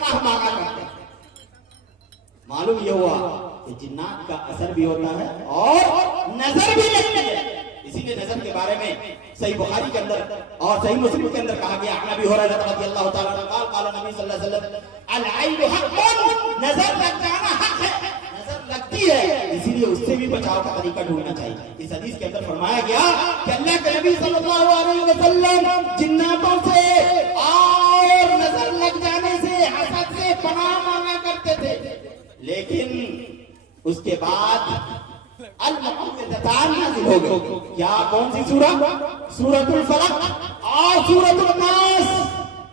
पनाह मांगा करते हैं। मालूम ये हुआ कि जिन्नात का असर भी होता है और नजर भी लगती है। इसीलिए नजर के बारे में सही बुखारी के अंदर और सही मुस्लिम के अंदर कहा गया, नबी हुरैरा रज़ियल्लाहु ताला अन्हु قال नबी सल्लल्लाहु अलैहि वसल्लम अल ऐन हक़्क़ुन, नजर लग जाना हक है, नजर लगती है, इसीलिए उससे भी बचाव का तरीका ढूंढना चाहिए। इस हदीस के अंदर फरमाया गया कि अल्लाह के नबी सल्लल्लाहु अलैहि वसल्लम जिन्नातों से और नजर लग जाने से, हसद से पनाह मांगा करते थे। लेकिन उसके बाद अल-मुअव्विज़तान नाज़िल हो गई। क्या, कौन सी सूरत? सूरतुल फलक और सूरतुल नास।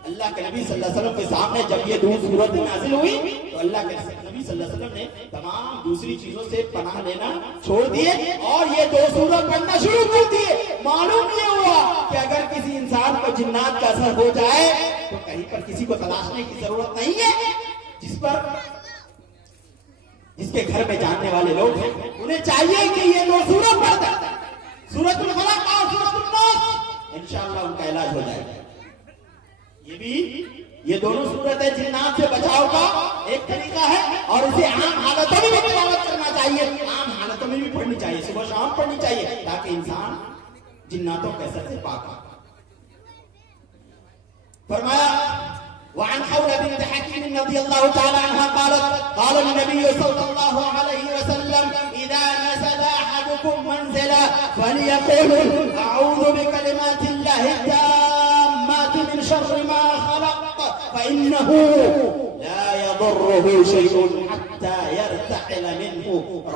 अल्लाह के नबी सल्लल्लाहु अलैहि वसल्लम के सामने जब ये दो सूरतें नाज़िल हुई तो अल्लाह के नबी सल्लल्लाहु अलैहि वसल्लम ने तमाम दूसरी चीजों से पनाह लेना छोड़ दिए और ये दो सूरत पढ़ना शुरू कर दिए। मालूम ये हुआ कि अगर किसी इंसान को जिन्नात का असर हो जाए तो कहीं पर किसी को तलाशने की जरूरत नहीं है। जिसके घर में जानने वाले लोग हैं उन्हें चाहिए कि ये दो सूरत पढ़ दें, सूरतुल फलक और सूरतुल नास, इंशाअल्लाह उनका इलाज हो जाएगा। ये दोनों सूरतें जिन्नात से बचाव का एक तरीका है और इसे आम हालतों में भी तिलावत करना चाहिए, आम हालतों में भी पढ़नी चाहिए, सुबह शाम पढ़नी चाहिए ताकि इंसान जिन्नातों के असर से पाक हो। फरमाया وعن حولة بنت حكيم رضي الله تعالى عنها قالت قال النبي صلى الله عليه وسلم إذا نزل أحدكم منزلا فليقل أعوذ بكلمات الله التامات من شر ما خلق فإنه لا يضره شيء حتى يرتحل منه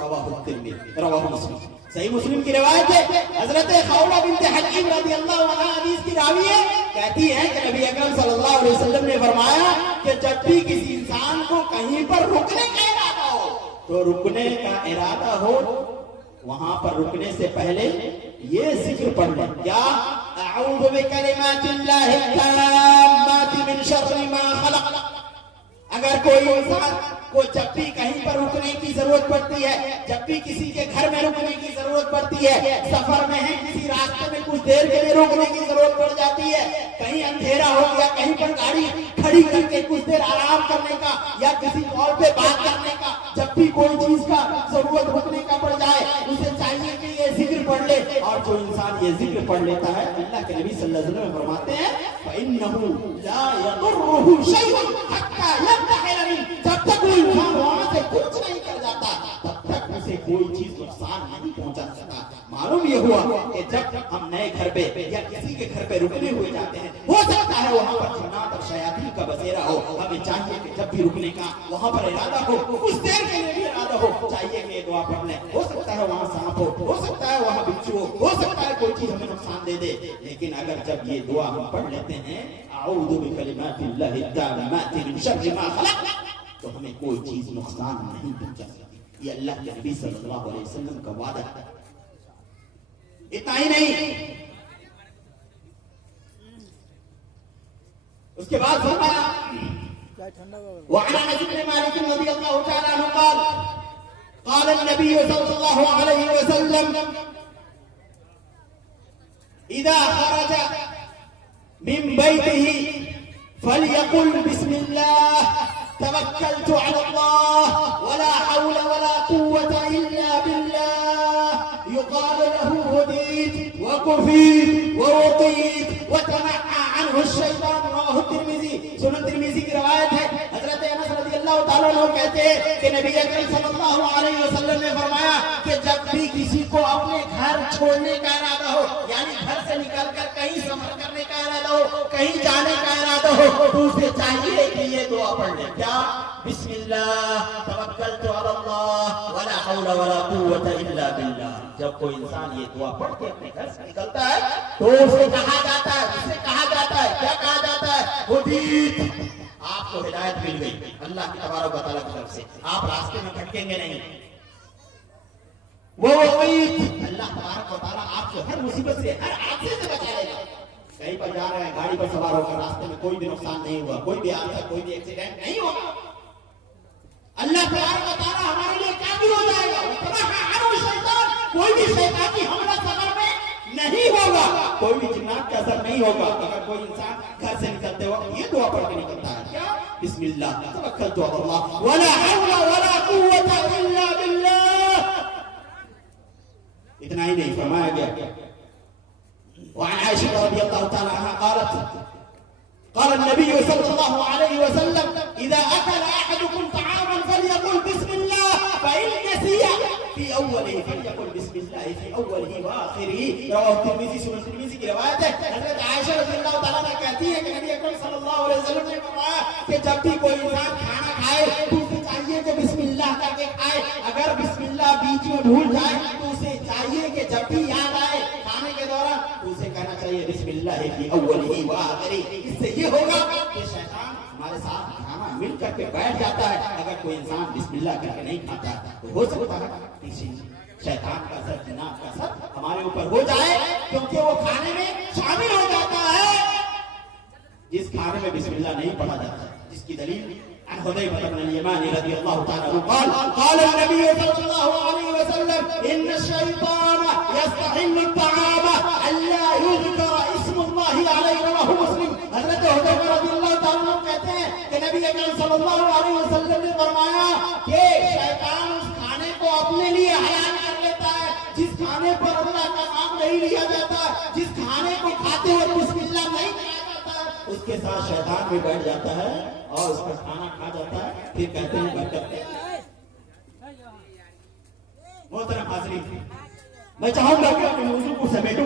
رواه الترمذي رواه مسلم। सही मुस्लिम की रिवायत है, हजरत खौला बिन्त हकीम रज़ियल्लाहु अन्हा हदीस की रावी है, कहती है कि नबी अकरम सल्लल्लाहु अलैहि वसल्लम ने फरमाया कि जब भी किसी इंसान को कहीं पर रुकने का इरादा हो तो रुकने का इरादा हो वहां पर रुकने से पहले ये जिक्र पढ़ ले, क्या, अऊज़ु बिकलिमातिल्लाहि ताम्माति मिन शर्रि मा खलक़। अगर कोई इंसान को जब भी कहीं पर रुकने की जरूरत पड़ती है, जब भी किसी के घर में रुकने की जरूरत पड़ती है, सफर में है, किसी रास्ते में कुछ देर के लिए रुकने की जरूरत पड़ जाती है, कहीं अंधेरा हो गया, कहीं पर गाड़ी खड़ी करके कुछ देर आराम करने का या किसी कॉल पे बात करने का, जब भी कोई चीज का जरूरत रुकने का पड़ जाए उसे चाहिए कि ये जिक्र पढ़ ले। और जो इंसान ये जिक्र पढ़ लेता है, अल्लाह के नबी सल्लल्लाहु अलैहि वसल्लम फरमाते हैं फइन्नहु ला यदुर्रुहु शैउन हत्ता यर्तहिल मिन, जब तक वो इंसान वहां से कुछ नहीं कर जाता तब तक उसे कोई चीज नुकसान नहीं पहुंचा सकता। मालूम ये हुआ कि जब हम नए घर पे या किसी के घर पे रुकने हुए जाते हैं, हो सकता है वहां पर जिन्नात और शयातीन का बसेरा हो, हमें चाहिए कि जब भी रुकने का वहां पर इरादा हो, कुछ देर के लिए भी इरादा हो, चाहिए कि ये दुआ पढ़ लें। हो सकता है वहां सांप हो सकता है वहां बिच्छू हो सकता है कोई चीज हमें नुकसान दे दे, लेकिन अगर जब ये दुआ हम पढ़ लेते हैं अऊज़ु बिकलिमातिल्लाहि ताम्माति मिन शर्रि मा खलक़, तो हमें कोई चीज नुकसान नहीं पहुंचा सकती। ये अल्लाह के नबी सल्लल्लाहु अलैहि वसल्लम का वादा है। इतना ही नहीं, उसके बाद फरमाया वअन अनस बिन मालिक रज़ियल्लाहु तआला अन्हु क़ाल क़ाल an-नबी सल्लल्लाहु अलैहि वसल्लम इज़ा खरजा मिन बैतिही फलयकुल बिस्मिल्लाह तवक्कलतु अलल्लाह वला हौला वला कुव्वता इल्ला बिल्लाह युक़ाल लहू हुदीत व कुफीत व वक़ीत व तनअ्अ अन्हु अश-शैतान रवाहु तिर्मिज़ी। सुनन तिर्मिज़ी की रिवायत है, हजरत अनस रज़ियल्लाहु ताला अन्हु कहते हैं कि नबी अकरम सल्लल्लाहु अलैहि वसल्लम ने फरमाया कि जब भी किसी को अपने घर छोड़ने का इरादा हो, यानी घर से निकलकर कहीं सफर करने का इरादा हो, कहीं जाने का इरादा हो, तो उसे चाहिए कि ये दुआ पढ़ ले, क्या, बिस्मिल्लाह तवक्कलतु अलल्लाह वला हौला वला कुव्वता इल्ला बिल्लाह। जब कोई इंसान ये दुआ पढ़ के अपने घर से निकलता है तो उसे कहा जाता है, क्या कहा जाता है, हुदीत, आपको हिदायत मिल गई अल्लाह की तबारक व तआला की तरफ से, आप रास्ते में भटकेंगे नहीं। वो वक़ीत, अल्लाह तबारक व तआला आपको हर मुसीबत से, हर हादसे से बचाएगा। कहीं पर जा रहे हैं, गाड़ी पर सवार होकर रास्ते में कोई भी नुकसान नहीं हुआ, कोई भी हादसा, कोई भी एक्सीडेंट नहीं होगा, अल्लाह तबारक व तआला हमारे लिए काबिल हो जाएगा। कोई भी शैतानी हमला सफर में نہیں ہوگا, کوئی بھی جنات کا اثر نہیں ہوگا اگر کوئی انسان گھر سے نکلتے وقت یہ دعا پڑھ کے نکلتا ہے, کیا؟ بسم اللہ توکلت علی اللہ ولا حول ولا قوة الا باللہ. اتنا ہی نہیں, فرمایا گیا وعن عائشة رضی اللہ تعالی عنہ قالت قال النبي صلى الله عليه وسلم إذا أكل أحدكم طعاما فليقل بسم الله فإن نسي في أوله فليقل بسم الله في أوله وآخره. رواه الترمذي, سنن الترمذی کی روایت ہے. حضرت عائشہ رضی اللہ تعالیٰ عنہ کہتی ہے کہ نبی اکرم صلی اللہ علیہ وسلم نے فرمایا کہ جب بھی کوئی انسان کھانا کھائے تو اسے چاہیے کہ بسم اللہ کر کے کھائے. اگر بسم اللہ بیچ میں بھول جائے تو اسے چاہیے کہ جب بھی یاد آئے کھانے کے دوران تو اسے کہنا چاہیے بسم اللہ فی اوله وآخره. اس سے یہ ہوگا کہ شیطان ہمارے ساتھ کھانا مل کر کے بیٹھ جاتا ہے. اگر کوئی انسان بسم اللہ کر کے نہیں کھاتا تو ہو سکتا ہے کسی شیطان کا اثر, جنات کا اثر ہمارے اوپر ہو جائے, کیونکہ وہ کھانے میں شامل ہو جاتا ہے جس کھانے میں بسم اللہ نہیں پڑھا جاتا, جس کی دلیل عن حذیفہ بن الیمان رضی اللہ تعالی عنہ قال قال النبی صلی اللہ علیہ وسلم ان الشیطان یستحل الطعام الا یذکر اسم اللہ علیہ. رواه مسلم. حضرت حذیفہ رضی اللہ تعالی عنہ کہتے ہیں کہ نبی اکرم صلی اللہ علیہ وسلم نے فرمایا کہ شیطان اس کھانے کو اپنے لیے حلال کر لیتا ہے جس کھانے پر اللہ کا نام نہیں لیا جاتا, جس کھانے کو کھاتے ہوئے بسم اللہ نہیں کہا جاتا, اس کے ساتھ شیطان بھی بیٹھ جاتا ہے اور اس کا کھانا کھا جاتا ہے. پھر کہتے ہیں برکت ہے. محترم حاضرین, میں چاہوں گا کہ اپنے موضوع کو سمیٹوں.